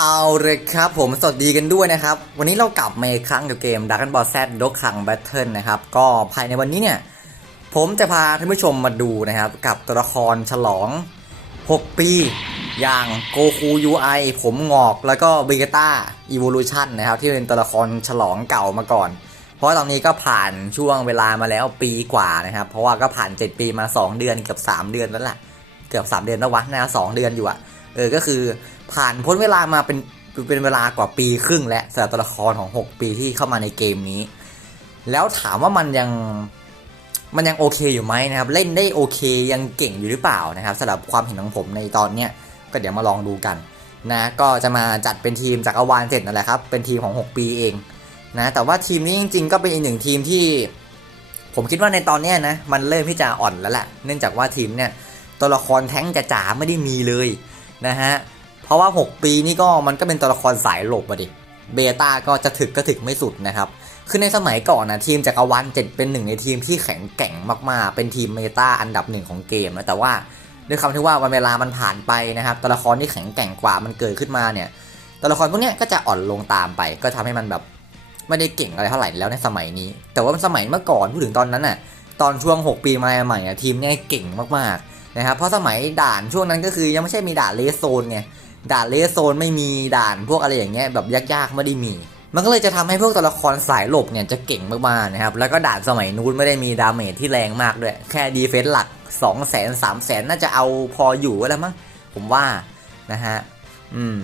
เอาเลยครับผมสวัสดีกันด้วยนะครับ วันนี้เรากลับมาอีกครั้งกับเกม Dragon Ball Z ดกขัง Battle นะครับ ก็ภายในวันนี้เนี่ย ผมจะพาท่านผู้ชมมาดูนะครับ กับตัวละครฉลอง 6 ปี อย่างโกคู UI ผมงอกแล้วก็เบ g ต้า Evolution นะครับ ที่เป็นตัวละครฉลองเก่ามาก่อน เพราะตอนนี้ก็ผ่านช่วงเวลามาแล้วปีกว่านะครับ เพราะว่าก็ผ่าน 7 ปีมา 2 เดือนเกือบ3 เดือนแล้วล่ะเกือบ 3 เดือนแล้ววะนะสองเดือนอยู่อะเออก็คือ ผ่านพ้นเวลามาเป็นเป็นเวลากว่าปีครึ่งแล้วสำหรับตัวละครของ 6 ปีที่เข้ามาในเกมนี้ แล้วถามว่ามันยังมันยังโอเคอยู่ไหมนะครับ เล่นได้โอเคยังเก่งอยู่หรือเปล่านะครับสำหรับความเห็นของผมในตอนเนี้ยก็เดี๋ยวมาลองดูกันนะก็จะมาจัดเป็นทีมจากอวานเสร็จนั่นแหละครับ เป็นทีมของ 6 ปีเองนะแต่ว่าทีมนี้จริง ๆ ก็เป็นอีกหนึ่งทีมที่ ผมคิดว่าในตอนเนี้ยนะมันเริ่มที่จะอ่อนแล้วแหละเนื่องจากว่าทีมเนี่ยตัวละครแท้งจ๋าไม่ได้มีเลยนะฮะ เพราะว่า 6 ปีนี่ก็มันก็เป็นตัวละครสายหลบอะดิเบต้าก็จะถึกก็ถึกไม่สุดนะครับคือในสมัยก่อนนะทีมจักรวาลเจ็ดเป็นหนึ่งในทีมที่แข็งแกร่งมากๆ เป็นทีมเมตาอันดับหนึ่งของเกมนะแต่ว่าด้วยคำที่ว่าวันเวลามันผ่านไปนะครับตัวละครที่แข็งแกร่งกว่ามันเกิดขึ้นมาเนี่ยตัวละครพวกนี้ก็จะอ่อนลงตามไป ก็ทำให้มันแบบไม่ได้เก่งอะไรเท่าไหร่แล้วในสมัยนี้ แต่ว่าสมัยเมื่อก่อนพูดถึงตอนนั้นน่ะตอนช่วง 6 ปีมาใหม่ทีมเนี่ยเก่งมากๆนะครับเพราะสมัยด่านช่วงนั้นก็คือยังไม่ใช่มีด่านเลสโซนไง ด่านเลสโซนไม่มีด่านพวกอะไรอย่างเงี้ยแบบยากๆไม่ได้มี มันก็เลยจะทำให้พวกตัวละครสายหลบเนี่ยจะเก่งมากๆนะครับแล้วก็ด่านสมัยนู้นไม่ได้มีดาเมจที่แรงมากด้วย แค่ดีเฟนส์หลัก2 0 0 0 0 0 3 0 0 0 0น่าจะเอาพออยู่แล้วมั้งผมว่านะฮะอืม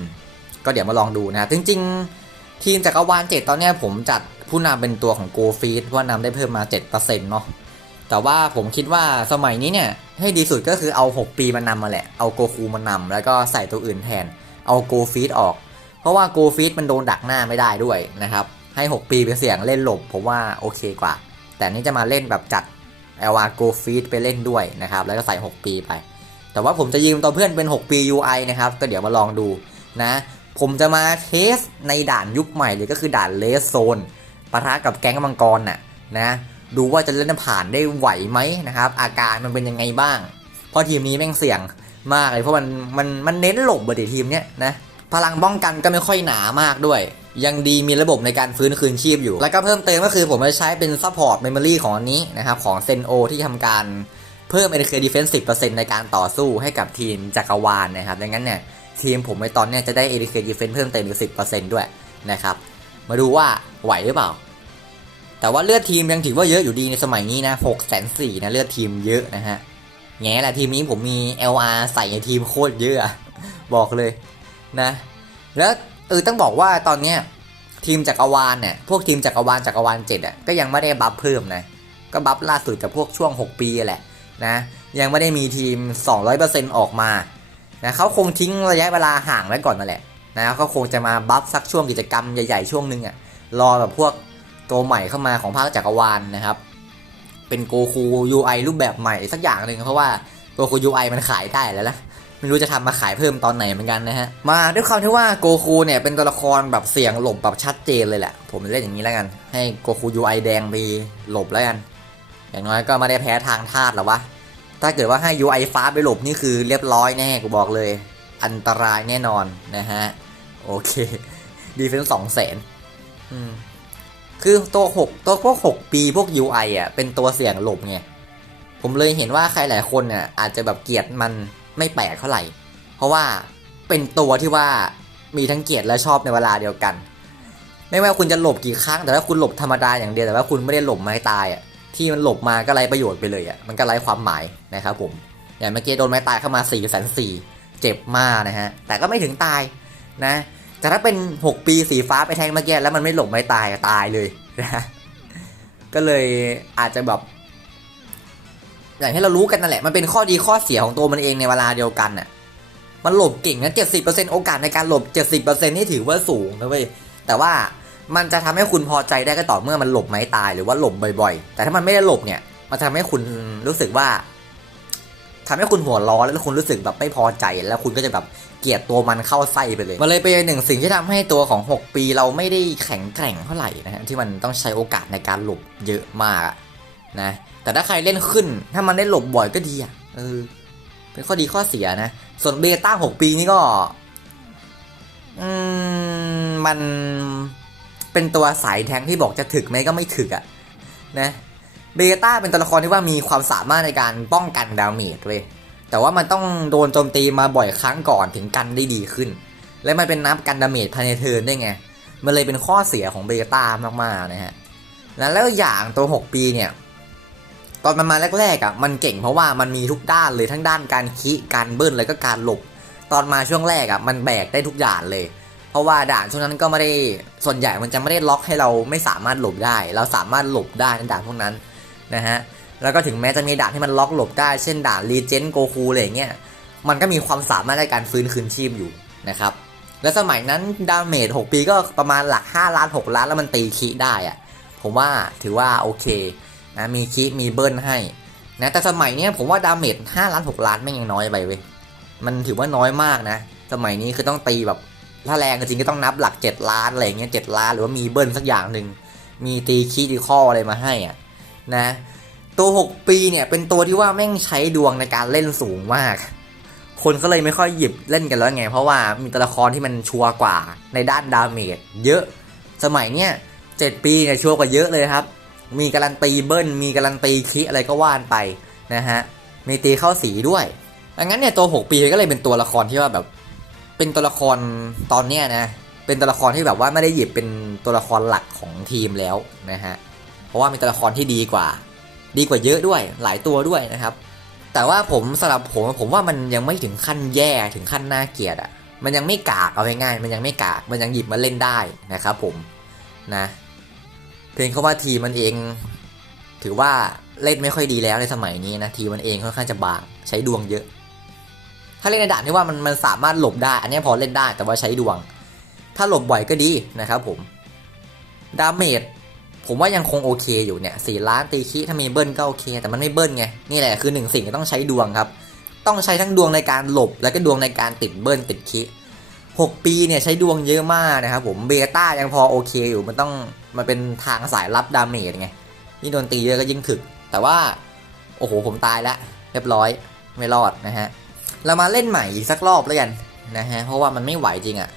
ก็เดี๋ยวมาลองดูนะจริง ๆ ทีมจักรวาลเจ็ดตอนเนี้ยผมจัดผู้นำเป็นตัวของโกฟีดเพราะว่านำได้เพิ่มมา 7%เนาะแต่ว่าผมคิดว่าสมัยนี้เนี่ย ให้ดีสุดก็คือเอา 6 ปีมานำมาแหละ เอาโกคูมานำแล้วก็ใส่ตัวอื่นแทน เอาโกฟีดออก เพราะว่าโกฟีดมันโดนดักหน้าไม่ได้ด้วยนะครับ ให้ 6 ปีเป็นเสี่ยงเล่นหลบผมว่าโอเคกว่า แต่นี่จะมาเล่นแบบจัดเอลวาโกฟีดไปเล่นด้วยนะครับ แล้วก็ใส่ 6 ปีไป แต่ว่าผมจะยืมตัวเพื่อนเป็น 6 ปี UI นะครับ ก็เดี๋ยวมาลองดูนะ ผมจะมาเทสในด่านยุคใหม่เลยก็คือด่านเลสโซนปะทะกับแก๊งมังกรน่ะนะ ดูว่าจะเล่นผ่านได้ไหวไหมนะครับ อาการมันเป็นยังไงบ้าง เพราะทีมนี้แม่งเสี่ยงมากเลยเพราะมันมันมันเน้นหลบบดิทีมเนี้ยนะพลังป้องกันก็ไม่ค่อยหนามากด้วย ยังดีมีระบบในการฟื้นคืนชีพอยู่ แล้วก็เพิ่มเติมก็คือผมจะใช้เป็นซัพพอร์ตเมมโมรีของอันนี้นะครับ ของเซนโอที่ทำการเพิ่ม NK Defense 10%ในการต่อสู้ให้กับทีมจักรวาลนะครับดังนั้นเนี่ยทีมผมในตอนเนี้ยจะได้ NK Defense เพิ่มเติมอีก10%ด้วยนะครับมาดูว่าไหวหรือเปล่า แต่ว่าเลือดทีมยังถือว่าเยอะอยู่ดีในสมัยนี้นะ6 4 0 0 0นะเลือดทีมเยอะนะฮะ แง่แหละทีมนี้ผมมี LR ใส่ในทีมโคตรเยอะบอกเลยนะ แล้วเออต้องบอกว่าตอนเนี้ยทีมจักรวาลเนี่ยพวกทีมจักรวาลจักรวาลเจ็ดอะก็ยังไม่ได้บัฟเพิ่มนะก็บัฟล่าสุดจากพวกช่วง 6 ปีแหละนะยังไม่ได้มีทีม 200%ออกมานะเขาคงทิ้งระยะเวลาห่างไว้ก่อนนั่นแหละนะเขาคงจะมาบัฟสักช่วงกิจกรรมใหญ่ๆช่วงหนึงอะรอแบบพวก ตัวใหม่เข้ามาของภาคจักรวาลนะครับ เป็นโกคู UI รูปแบบใหม่สักอย่างหนึ่งเพราะว่าโกคู UI มันขายได้แล้วนะไม่รู้จะทำมาขายเพิ่มตอนไหนเหมือนกันนะฮะ มาด้วยความที่ว่าโกคูเนี่ยเป็นตัวละครแบบเสียงหลบแบบชัดเจนเลยแหละ ผมเล่นอย่างนี้แล้วกัน ให้โกคู UI แดงไปหลบแล้วกัน อย่างน้อยก็ไม่ได้แพ้ทางธาตุหรอวะ ถ้าเกิดว่าให้ UI ฟ้าไปหลบนี่คือเรียบร้อยแน่กูบอกเลย อันตรายแน่นอนนะฮะ โอเค ดีเฟนส์สองแสนอืม คือตัว 6 ตัวพวก 6 ปีพวก UI อะเป็นตัวเสี่ยงหลบไง ผมเลยเห็นว่าใครหลายคนเนี่ยอาจจะแบบเกลียดมันไม่แปลกเท่าไหร่ เพราะว่าเป็นตัวที่ว่ามีทั้งเกลียดและชอบในเวลาเดียวกัน ไม่ว่าคุณจะหลบกี่ครั้ง แต่ว่าคุณหลบธรรมดาอย่างเดียวแต่ว่าคุณไม่ได้หลบไม้ตายอะที่มันหลบมาก็ไร้ประโยชน์ไปเลยอะมันก็ไร้ความหมายนะครับผมอย่างเมื่อกี้โดนไม้ตายเข้ามา4ี่แสนสี่เจ็บมากนะฮะแต่ก็ไม่ถึงตายนะ แต่ถ้าเป็น 6 ปีสีฟ้าไปแทงเมื่อกี้แล้วมันไม่หลบไม่ตายตายเลยนะก็เลยอาจจะแบบอย่างที่เรารู้กันนั่นแหละ มันเป็นข้อดีข้อเสียของตัวมันเองในเวลาเดียวกันน่ะ มันหลบเก่งนะเจ็ดสิบเปอร์เซ็นโอกาสในการหลบเจ็ดสิบเปอร์เซ็นนี่ถือว่าสูงนะเว้ย แต่ว่ามันจะทำให้คุณพอใจได้ก็ต่อเมื่อมันหลบไม้ตายหรือว่าหลบบ่อยๆ แต่ถ้ามันไม่ได้หลบเนี่ย มันจะทำให้คุณรู้สึกว่า ทำให้คุณหัวร้อนแล้วคุณรู้สึกแบบไม่พอใจ แล้วคุณก็จะแบบเกลียดตัวมันเข้าไส้ไปเลย มันเลยเป็นหนึ่งสิ่งที่ทำให้ตัวของ 6 ปีเราไม่ได้แข็งแกร่งเท่าไหร่นะฮะที่มันต้องใช้โอกาสในการหลบเยอะมากนะแต่ถ้าใครเล่นขึ้น ถ้ามันได้หลบบ่อยก็ดีอะเออเป็นข้อดีข้อเสียนะ ส่วนเบต้า 6 ปีนี่ก็อืมมันเป็นตัวสายแทงที่บอกจะถึกไหมก็ไม่ถึกอะนะ เบต้าเป็นตัวละครที่ว่ามีความสามารถในการป้องกันดาเมจเลยแต่ว่ามันต้องโดนโจมตีมาบ่อยครั้งก่อนถึงกันได้ดีขึ้น และมันเป็นนับกันดาเมจภายในเทิร์นได้ไง มันเลยเป็นข้อเสียของเบต้ามากๆนะฮะแล้วอย่างตัว 6 ปีเนี่ย ตอนมันมาแรกๆอะมันเก่งเพราะว่ามันมีทุกด้านเลยทั้งด้านการคิการเบิ้ลแล้วก็การหลบ ตอนมาช่วงแรกอะมันแบกได้ทุกอย่างเลย เพราะว่าด่านช่วงนั้นก็ไม่ได้ส่วนใหญ่มันจะไม่ได้ล็อกให้เราไม่สามารถหลบได้ เราสามารถหลบได้ในด่านพวกนั้น นะฮะ แล้วก็ถึงแม้จะมีด่านที่มันล็อกหลบได้ เช่นด่านรีเจนโกคูอะไรเงี้ย มันก็มีความสามารถในการฟื้นคืนชีพอยู่นะครับ และสมัยนั้นดาเมจ6ปีก็ประมาณหลัก 5 ล้าน 6 ล้านแล้วมันตีคีได้อะผมว่าถือว่าโอเคนะมีคีมีเบิ้ลให้นะแต่สมัยนี้ผมว่าดาเมจ5ล้าน6ล้านไม่ยังน้อยไปเว้ย มันถือว่าน้อยมากนะ สมัยนี้คือต้องตีแบบถ้าแรงจริงก็ต้องนับหลัก 7 ล้านอะไรเงี้ย7ล้านหรือว่ามีเบิ้ลสักอย่างหนึ่งมีตีคีดีข้ออะไรมาให้อะ นะตัว 6 ปีเนี่ยเป็นตัวที่ว่าแม่งใช้ดวงในการเล่นสูงมาก คนก็เลยไม่ค่อยหยิบเล่นกันแล้วไง เพราะว่ามีตัวละครที่มันชัวร์กว่าในด้านดาเมจเยอะ สมัยเนี้ยเจ็ดปีเนี่ยชัวร์กว่าเยอะเลยครับ มีการันตีเบิ้ล มีการันตีคิอะไรก็ว่านไปนะฮะ มีตีเข้าสีด้วยดังนั้นเนี่ยตัว 6 ปีก็เลยเป็นตัวละครที่ว่าแบบ เป็นตัวละครตอนเนี้ยนะ เป็นตัวละครที่แบบว่าไม่ได้หยิบเป็นตัวละครหลักของทีมแล้วนะฮะ เพราะว่ามีตัวละครที่ดีกว่า ดีกว่าเยอะด้วยหลายตัวด้วยนะครับ แต่ว่าผมสำหรับผมผมว่ามันยังไม่ถึงขั้นแย่ถึงขั้นน่าเกลียดอะ่ะมันยังไม่กากเอาง่ายๆมันยังไม่กากมันยังหยิบมาเล่นได้นะครับผมนะเพียงแค่ว่าทีมันเอง ถือว่าเล่นไม่ค่อยดีแล้วในสมัยนี้นะทีมันเองค่อนข้างจะบางใช้ดวงเยอะ ถ้าเล่นในด่านที่ว่ามันมันสามารถหลบได้ อันนี้พอเล่นได้แต่ว่าใช้ดวง ถ้าหลบบ่อยก็ดีนะครับผมดาเมจ ผมว่ายังคงโอเคอยู่เนี่ยสี่ล้านตีคีถ้ามีเบิ้ลก็โอเค แต่มันไม่เบิ้ลไง นี่แหละคือหนึ่งสิ่งที่ต้องใช้ดวงครับ ต้องใช้ทั้งดวงในการหลบ แล้วก็ดวงในการติดเบิ้ลติดคีหกปีเนี่ยใช้ดวงเยอะมากนะครับผมเบต้ายังพอโอเคอยู่มันต้องมันเป็นทางสายรับดาเมจไงนี่โดนตีเยอะก็ยิ่งถึก แต่ว่า โอ้โหผมตายแล้ว เรียบร้อยไม่รอดนะฮะเรามาเล่นใหม่อีกสักรอบแล้วกันนะฮะเพราะว่ามันไม่ไหวจริงอะ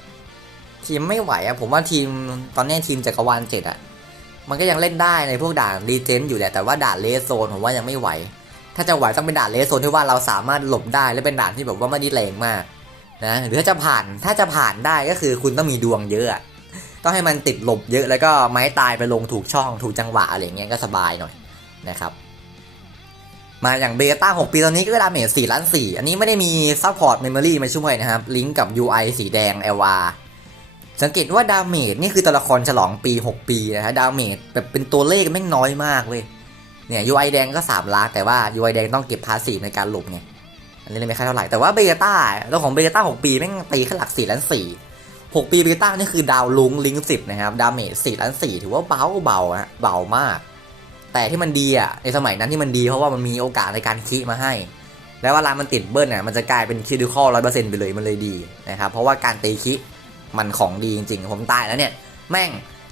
ทีมไม่ไหวอะผมว่าทีมตอนนี้ทีมจักรวาลเจ็ดอะ มันก็ยังเล่นได้ในพวกด่านรีเจนอยู่แหละแต่ว่าด่านเลสโซนผมว่ายังไม่ไหว ถ้าจะไหวต้องเป็นด่านเลสโซนที่ว่าเราสามารถหลบได้และเป็นด่านที่แบบว่าไม่ได้แรงมากนะหรือถ้าจะผ่านถ้าจะผ่านได้ก็คือคุณต้องมีดวงเยอะอะต้องให้มันติดหลบเยอะแล้วก็ไม้ตายไปลงถูกช่องถูกจังหวะอะไรเงี้ยก็สบายหน่อยนะครับมาอย่างเบต้า6ปีตอนนี้ก็ดาเมจ4ล้าน4อันนี้ไม่ได้มีซัพพอร์ตเมมโมรีมาช่วยนะครับลิงก์กับ UI สีแดง LR สังเกตว่าดาเมจนี่คือตัวละครฉลองปี 6 ปีนะฮะดาเมจแบบเป็นตัวเลขแม่งน้อยมากเว้ยเนี่ย UI แดงก็ 3 ล้านแต่ว่า UI แดงต้องเก็บภาษีในการหลบไงอันนี้เลยไม่ค่อยเท่าไหร่ แต่ว่าเบต้าตัวของเบต้า6ปีแม่งตีแค่หลัก4ล้าน4 6 ปีเบต้านี่คือดาวลุงลิงสิบนะครับดาเมจ4ล้าน4ถือว่าเบาเบาฮะเบามาก แต่ที่มันดีอะในสมัยนั้นที่มันดีเพราะว่ามันมีโอกาสในการคิมาให้ แล้วเวลามันติดเบิ้ลอะมันจะกลายเป็นคิดิคอลร้อยเปอร์เซ็นต์ไปเลยมันเลยดีนะครับเพราะว่าการตีคิ มันของดีจริงๆ ผมตายแล้วเนี่ย แม่ง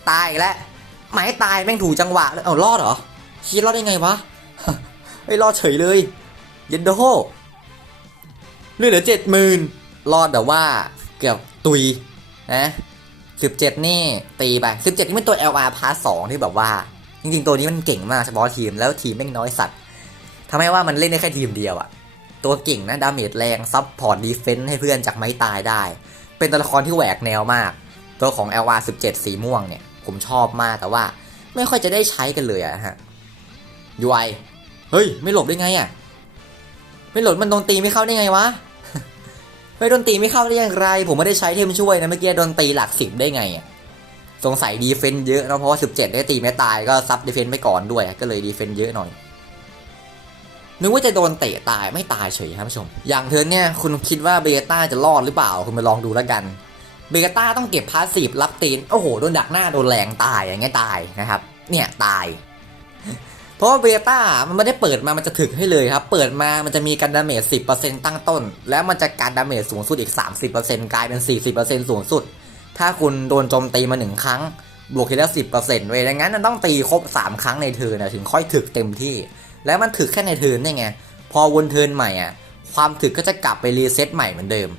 ตายแล้วหมายตายแม่งถูกจังหวะแล้วเอารอดเหรอคิดรอดได้ไงวะไม่รอดเฉยเลย เย็นโดโฮเลือดเหลือเจ็ดหมื่นรอดแต่ว่าเกือบตุยนะสิบเจ็ดนี่ตีไปสิบเจ็ดนี่เป็นตัว LR พาร์ทสองที่แบบว่า จริงๆ ตัวนี้มันเก่งมากเฉพาะทีมแล้วทีมแม่งน้อยสัตว์ทำให้ว่ามันเล่นได้แค่ทีมเดียวอะตัวเก่งนะดาเมจแรงซับพอร์ตดีเฟนส์ให้เพื่อนจากไม้ตายได้ เป็นตัวละครที่แหวกแนวมาก ตัวของ LR 17 สีม่วงเนี่ย ผมชอบมากแต่ว่าไม่ค่อยจะได้ใช้กันเลยอะฮะ UI เฮ้ย ไม่หลบได้ไงอะไม่หลบมันโดนตีไม่เข้าได้ไงวะ ไม่โดนตีไม่เข้าได้อย่างไร ผมไม่ได้ใช้เทมช่วยนะเมื่อกี้โดนตีหลักสิบได้ไงอะสงสัยดีเฟนต์เยอะนะเพราะว่า 17 ได้ตีไม่ตายก็ซับดีเฟนต์ไปก่อนด้วย ก็เลยดีเฟนต์เยอะหน่อย นึกว่าจะโดนเตะตายไม่ตายเฉยครับผู้ชม อย่างเธอเนี่ยคุณคิดว่าเบต้าจะรอดหรือเปล่าคุณไปลองดูแล้วกันเบต้าต้องเก็บพาสซีฟรับตีนโอ้โหโดนดักหน้าโดนแหลงตายอย่างเงี้ยตายนะครับ เนี่ยตาย เพราะว่าเบต้ามันไม่ได้เปิดมามันจะถึกให้เลยครับ เปิดมามันจะมีการดาเมจ10%ตั้งต้น แล้วมันจะการดาเมจสูงสุดอีก 30%กลายเป็น 40%สูงสุด ถ้าคุณโดนโจมตีมาหนึ่งครั้งบวกทีละ10%เว้ยดังนั้นมันต้องตีครบ 3 ครั้งในเทิร์นนะถึงค่อยถึกเต็มที่ แล้วมันถึกแค่ในเทิร์นได้ไง พอวนเทิร์นใหม่อะ ความถึกก็จะกลับไปรีเซ็ตใหม่เหมือนเดิม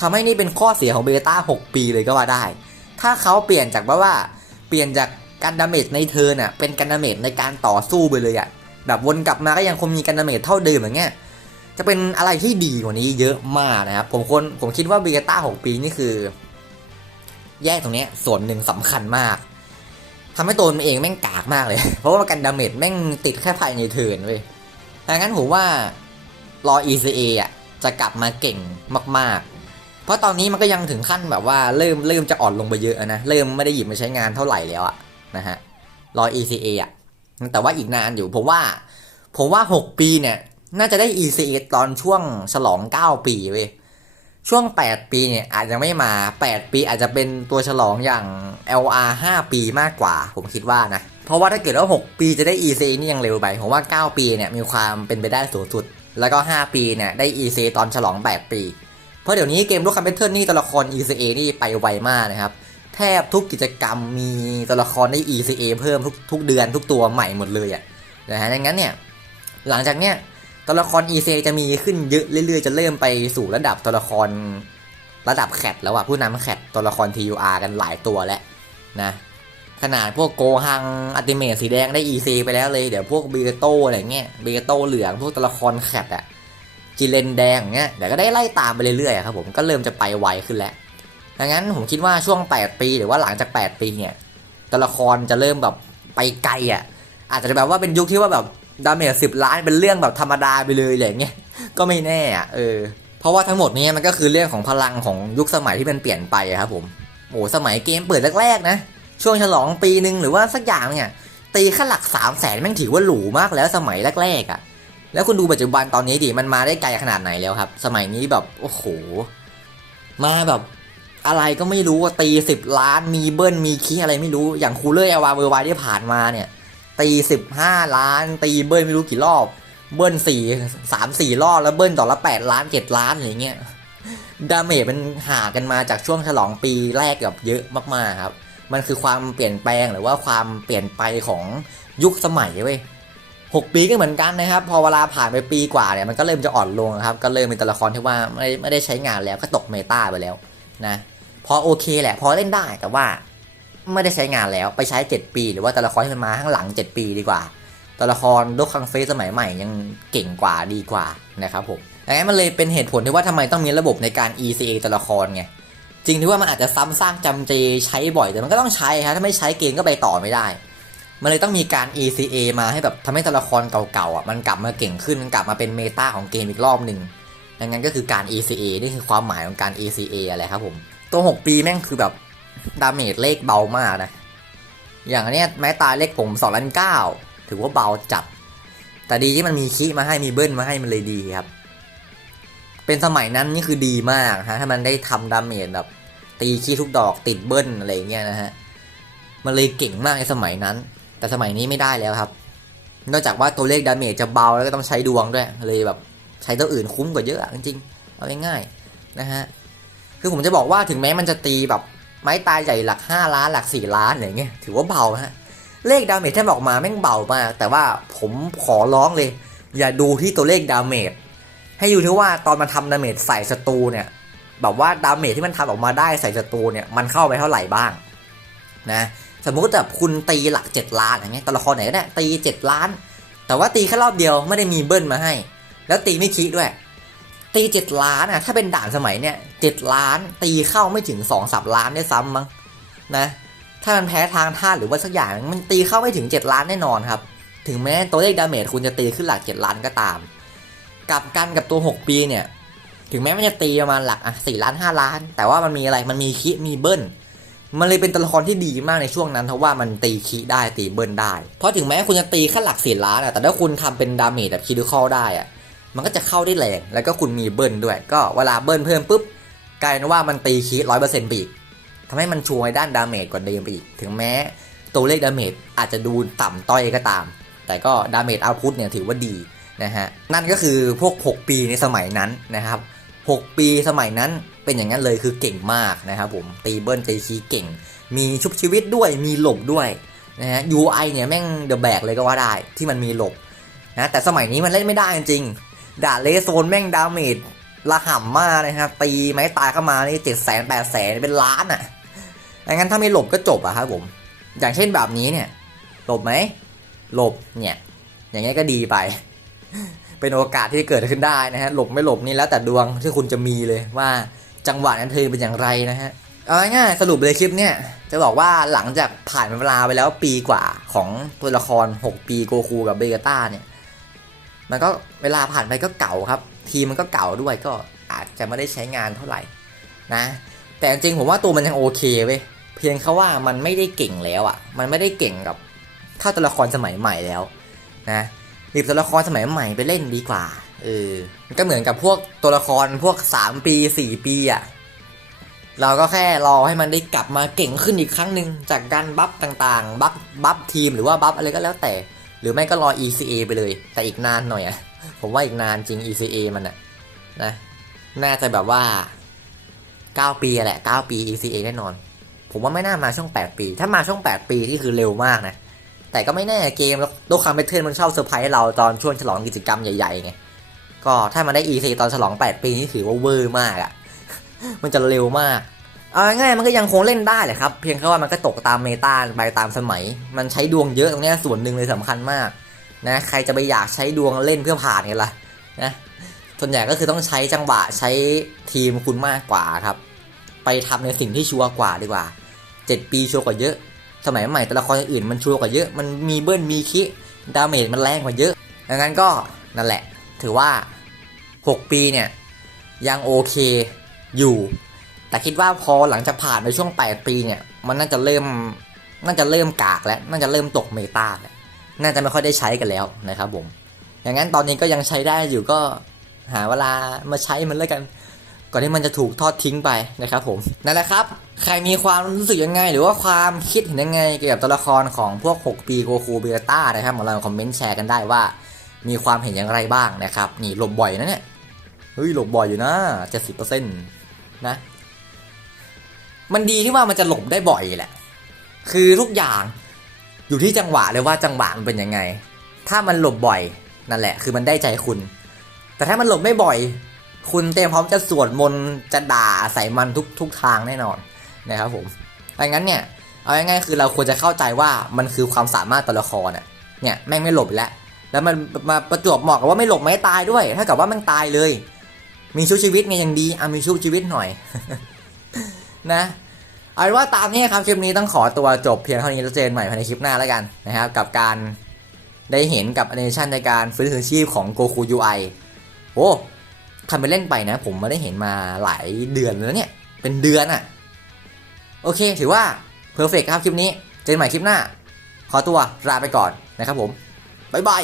ทำให้นี่เป็นข้อเสียของเบต้า6 ปีเลยก็ว่าได้ ถ้าเขาเปลี่ยนจากแบบว่าเปลี่ยนจากการดาเมจในเทิร์นอะ เป็นการดาเมจในการต่อสู้ไปเลยอะ แบบวนกลับมาก็ยังคงมีการดาเมจเท่าเดิมอย่างเงี้ย จะเป็นอะไรที่ดีกว่านี้เยอะมากนะครับ ผมคนผมคิดว่าเบต้า6 ปีนี่คือ แยกตรงนี้ส่วนหนึ่งสำคัญมาก ทำให้ตัวมันเองแม่งกากมากเลย เพราะว่าการดาเมจแม่งติดแค่ภายในเทิร์นเว้ยดังนั้นผมว่ารอ ECA อะจะกลับมาเก่งมาก ๆ เพราะตอนนี้มันก็ยังถึงขั้นแบบว่าเริ่มเริ่มจะอ่อนลงไปเยอะนะ เริ่มไม่ได้หยิบมาใช้งานเท่าไหร่แล้วอะนะฮะ รอ ECA อะ แต่ว่าอีกนานอยู่ ผมว่า ผมว่า 6 ปีเนี่ย น่าจะได้ ECA ตอนช่วงฉลอง 9 ปีเว้ย ช่วง 8 ปีเนี่ยอาจจะไม่มา 8 ปีอาจจะเป็นตัวฉลองอย่าง LR 5 ปีมากกว่า ผมคิดว่านะ เพราะว่าถ้าเกิดว่า 6 ปีจะได้ ECA นี่ยังเร็วไป ผมว่า 9 ปีเนี่ยมีความเป็นไปได้สูงสุด แล้วก็ 5 ปีเนี่ยได้ ECA ตอนฉลอง 8 ปี เพราะเดี๋ยวนี้เกมลูกคัมเปเทิลนี่ตัวละคร ECA นี่ไปไวมากนะครับ แทบทุกกิจกรรมมีตัวละครได้ ECA เพิ่มทุกทุกเดือนทุกตัวใหม่หมดเลยอะนะฮะดังนั้นเนี่ยหลังจากเนี้ย ตัวละคร ECA จะมีขึ้นเยอะเรื่อยๆ จะเริ่มไปสู่ระดับตัวละครระดับแคปแล้วอะผู้นำแคปตัวละคร TUR กันหลายตัวแล้วนะขนาดพวกโกฮังอัติเมทสีแดงได้ EC ไปแล้วเลย เดี๋ยวพวกเบโตอะไรเงี้ยเบโตเหลืองพวกตัวละครแคปอะจิเลนแดงเงี้ยเดี๋ยวก็ได้ไล่ตามไปเรื่อยๆครับผมก็เริ่มจะไปไวขึ้นแล้วดังนั้นผมคิดว่าช่วง 8 ปีหรือว่าหลังจาก 8 ปีเนี่ยตัวละครจะเริ่มแบบไปไกลอะอาจจะแบบว่าเป็นยุคที่ว่าแบบ ดาเมจสิบล้านเป็นเรื่องแบบธรรมดาไปเลยอะไรเงี้ยก็ไม่แน่อะเออ เพราะว่าทั้งหมดนี้มันก็คือเรื่องของพลังของยุคสมัยที่มันเปลี่ยนไปครับผมโอ้สมัยเกมเปิดแรกๆนะ ช่วงฉลองปีหนึ่งหรือว่าสักอย่างเนี่ยตีแค่หลักสามแสนแม่งถือว่าหรูมากแล้วสมัยแรกๆอะ่ะ แล้วคุณดูปัจจุบันตอนนี้ดิมันมาได้ไกลขนาดไหนแล้วครับ สมัยนี้แบบโอ้โห มาแบบอะไรก็ไม่รู้ตีสิบล้านมีเบิ้ลมีคีย์อะไรไม่รู้อย่างคูลเลอร์เอวาเวอร์ไวที่ผ่านมาเนี่ย ตีสิบห้าล้าน ตีเบิ้ลไม่รู้กี่รอบ เบิ้ลสี่สามสี่รอบแล้วเบิ้ลต่อละแปดล้านเจ็ดล้านอะไรเงี้ยดาเมจมันหากันมาจากช่วงฉลองปีแรกกับเยอะมากๆครับ มันคือความเปลี่ยนแปลงหรือว่าความเปลี่ยนไปของยุคสมัยเว้ยหกปีก็เหมือนกันนะครับ พอเวลาผ่านไปปีกว่าเนี่ยมันก็เริ่มจะอ่อนลงครับ ก็เริ่มเป็นตัวละครที่ว่าไม่ไม่ได้ใช้งานแล้วก็ตกเมตาไปแล้วนะ พอโอเคแหละ พอเล่นได้แต่ว่า ไม่ได้ใช้งานแล้วไปใช้ 7 ปี หรือว่าตัวละครที่มันมาข้างหลัง 7 ปีดีกว่า ตัวละครดกคังเฟสสมัยใหม่ยังเก่งกว่าดีกว่านะครับผมดังนั้นมันเลยเป็นเหตุผลที่ว่าทำไมต้องมีระบบในการ ECA ตัวละครไงจริงที่ว่ามันอาจจะซ้ำซากจำเจใช้บ่อยแต่มันก็ต้องใช้ครับถ้าไม่ใช้เกมก็ไปต่อไม่ได้ มันเลยต้องมีการ ECA มาให้แบบทำให้ตัวละครเก่าๆอะมันกลับมาเก่งขึ้นมันกลับมาเป็นเมตาของเกมอีกรอบหนึ่งดังนั้นก็คือการ ECA นี่คือความหมายของการ ECA อะไรครับผม ตัว 6 ปีแม่งคือแบบ ดาเมจเลขเบามากนะ อย่างอันเนี้ยแม้ตายเลขผม2ล้าน9ถือว่าเบาจัด แต่ดีที่มันมีคีมาให้มีเบิ้ลมาให้มันเลยดีครับ เป็นสมัยนั้นนี่คือดีมากฮะถ้ามันได้ทำดาเมจแบบตีคีทุกดอกติดเบิ้ลอะไรเงี้ยนะฮะ มันเลยเก่งมากในสมัยนั้น แต่สมัยนี้ไม่ได้แล้วครับ นอกจากว่าตัวเลขดาเมจจะเบาแล้วก็ต้องใช้ดวงด้วยเลยแบบใช้ตัวอื่นคุ้มกว่าเยอะจริงๆเอาง่ายๆนะฮะ คือผมจะบอกว่าถึงแม้มันจะตีแบบ ไม้ตายใหญ่หลัก 5 ล้านหลัก 4 ล้านอะไรเงี้ยถือว่าเบาฮะเลขดาเมจที่ออกมาแม่งเบามากแต่ว่าผมขอร้องเลย อย่าดูที่ตัวเลขดาเมจให้ดูที่ว่าตอนมันทำดาเมจใส่ศัตรูเนี่ยแบบว่าดาเมจที่มันทำออกมาได้ใส่ศัตรูเนี่ยมันเข้าไปเท่าไหร่บ้างนะสมมุติแบบคุณตีหลัก 7 ล้านอย่างเงี้ยตัวละครไหนก็ได้ตี 7 ล้าน แต่ว่าตีแค่รอบเดียวไม่ได้มีเบิ้ลมาให้ แล้วตีไม่คิดด้วย ตีเจ็ดล้านอะถ้าเป็นด่านสมัยเนี่ยเจ็ดล้านตีเข้าไม่ถึงสองสามล้านได้ซ้ำมั้งนะถ้ามันแพ้ทางท่าหรือว่าสักอย่างมันตีเข้าไม่ถึง 7 ล้านแน่นอนครับ ถึงแม้ตัวเลขดาเมจคุณจะตีขึ้นหลัก 7 ล้านก็ตาม กลับกันกับตัว 6 ปีเนี่ย ถึงแม้มันจะตีประมาณหลักอะสี่ล้าน 5 ล้าน แต่ว่ามันมีอะไรมันมีคิมีเบิ้ลมันเลยเป็นตัวละครที่ดีมากในช่วงนั้นเพราะว่ามันตีคิได้ตีเบิ้ลได้ เพราะถึงแม้คุณจะตีแค่หลักสี่ล้านอะแต่ถ้าคุณทำเป็นดาเมจแบบคิดคอลได้อะ มันก็จะเข้าได้แรง แล้วก็คุณมีเบิ้ลด้วย ก็เวลาเบิ้ลเพิ่มปุ๊บกลายเป็นว่ามันตีคีร้อยเปอร์เซ็นต์ไปอีกทำให้มันชูในด้านดาเมจกว่าเดิมไปอีก ถึงแม้ตัวเลขดาเมจอาจจะดูต่ำต้อยก็ตาม แต่ก็ดาเมจเอาพุตเนี่ยถือว่าดีนะฮะ นั่นก็คือพวก 6 ปีในสมัยนั้นนะครับ 6 ปีสมัยนั้นเป็นอย่างนั้นเลยคือเก่งมากนะครับผม ตีเบิ้ลตีคีเก่ง มีชุบชีวิตด้วย มีหลบด้วยนะฮะ UI เนี่ยแม่งเดอะแบกเลยก็ว่าได้ที่มันมีหลบนะแต่สมัยนี้มันเล่นไม่ได้จริง ด่าเลโซนแม่งดาเมจระห่ำมากนะครับ ตีไม้ตายเข้ามานี่เจ็ดแสนแปดแสนเป็นล้านอะงั้นถ้าไม่หลบก็จบอะครับผม อย่างเช่นแบบนี้เนี่ย หลบไหม หลบเนี่ย อย่างเงี้ยก็ดีไป เป็นโอกาสที่เกิดขึ้นได้นะฮะ หลบไม่หลบนี่แล้วแต่ดวงที่คุณจะมีเลยว่าจังหวะนั้นเธอเป็นอย่างไรนะฮะ เอาง่ายสรุปเลยคลิปเนี่ย จะบอกว่าหลังจากผ่านเวลาไปแล้วปีกว่าของตัวละคร 6 ปีโกคูกับเบเกต้าเนี่ย มันก็เวลาผ่านไปก็เก่าครับ ทีมมันก็เก่าด้วยก็อาจจะไม่ได้ใช้งานเท่าไหร่นะ แต่จริงผมว่าตัวมันยังโอเคเว้ยเพียงแค่ว่ามันไม่ได้เก่งแล้วอะ มันไม่ได้เก่งกับเท่าตัวละครสมัยใหม่แล้วนะหยิบตัวละครสมัยใหม่ไปเล่นดีกว่าเออมันก็เหมือนกับพวกตัวละครพวก 3 ปี 4 ปีอะ่ะเราก็แค่รอให้มันได้กลับมาเก่งขึ้นอีกครั้งหนึ่งจากการบัฟต่างๆ บัฟบัฟทีมหรือว่าบัฟอะไรก็แล้วแต่ หรือไม่ก็รอ ECA ไปเลย แต่อีกนานหน่อยอะผมว่าอีกนานจริง ECA มันอะ่ะนะ น่าจะแบบว่า 9 ปีแหละ 9 ปี ECA แน่นอน ผมว่าไม่น่ามาช่วง8 ปี ถ้ามาช่วง8 ปีนี่คือเร็วมากนะ แต่ก็ไม่แน่เกมแล้วโลกคาร์เมเทนมันชอบเซอร์ไพรส์เราตอนช่วงฉลองกิจกรรมใหญ่ๆไง ก็ถ้ามันได้ ECA ตอนฉลอง 8 ปีนี่ถือว่าเวอร์มากอะมันจะเร็วมาก เอาง่ายๆมันก็ยังคงเล่นได้แหละครับ เพียงแค่ว่ามันก็ตกตามเมตาไปตามสมัย มันใช้ดวงเยอะตรงนี้ส่วนหนึ่งเลยสำคัญมากนะใครจะไปอยากใช้ดวงเล่นเพื่อผ่านกันล่ะนะส่วนใหญ่ก็คือต้องใช้จังหวะใช้ทีมคุณมากกว่าครับ ไปทำในสิ่งที่ชัวร์กว่าดีกว่า 7 ปีชัวร์กว่าเยอะ สมัยใหม่แตัวละครอื่นมันชัวร์กว่าเยอะ มันมีเบิ้ลมีคิดาเมจมันแรงกว่าเยอะดังนั้นก็นั่นแหละ ถือว่า 6 ปีเนี่ยยังโอเคอยู่ แต่คิดว่าพอหลังจากผ่านไปช่วง 8 ปีเนี่ย มันน่าจะเริ่ม น่าจะเริ่มกากแล้ว น่าจะเริ่มตกเมตาแล้ว น่าจะไม่ค่อยได้ใช้กันแล้วนะครับผม อย่างนั้นตอนนี้ก็ยังใช้ได้อยู่ก็หาเวลามาใช้มันแล้วกัน ก่อนที่มันจะถูกทอดทิ้งไปนะครับผม นั่นแหละครับ ใครมีความรู้สึกยังไง หรือว่าความคิดเห็นยังไงเกี่ยวกับตัวละครของพวก 6 ปีโกคูเบต้านะครับมาลองคอมเมนต์แชร์กันได้ว่า มีความเห็นอย่างไรบ้างนะครับ นี่หลบบ่อยนะเนี่ย เฮ้ยหลบบ่อยอยู่นะ 70%นะ มันดีที่ว่ามันจะหลบได้บ่อยแหละ คือทุกอย่างอยู่ที่จังหวะเลยว่าจังหวะมันเป็นยังไง ถ้ามันหลบบ่อยนั่นแหละ คือมันได้ใจคุณ แต่ถ้ามันหลบไม่บ่อย คุณเตรียมพร้อมจะสวดมนต์จะด่าใส่มันทุกทุกทางแน่นอนนะครับผมดังนั้นเนี่ยเอาง่ายๆคือเราควรจะเข้าใจว่ามันคือความสามารถตัวละครอะเนี่ยแม่งไม่หลบแล้วแล้วมันมาประจวบเหมาะกับว่าไม่หลบไม่ตายด้วยถ้ากับว่ามันตายเลย มีชุบชีวิตไงยังดีอะมีชุบชีวิตหน่อย นะเอาเป็นว่าตามนี้ครับคลิปนี้ต้องขอตัวจบเพียงเท่านี้แล้วเจอกันใหม่ภายในคลิปหน้าแล้วกันนะครับกับการได้เห็นกับแอนิเมชันในการฟื้นคืนชีพของโกคู UI โอ้ทำไปเล่นไปนะ ผมไม่ได้เห็นมาหลายเดือนแล้วเนี่ย เป็นเดือนอะโอเค ถือว่าเพอร์เฟกครับคลิปนี้ เจอกันใหม่คลิปหน้า ขอตัวลาไปก่อนนะครับผม บ๊ายบาย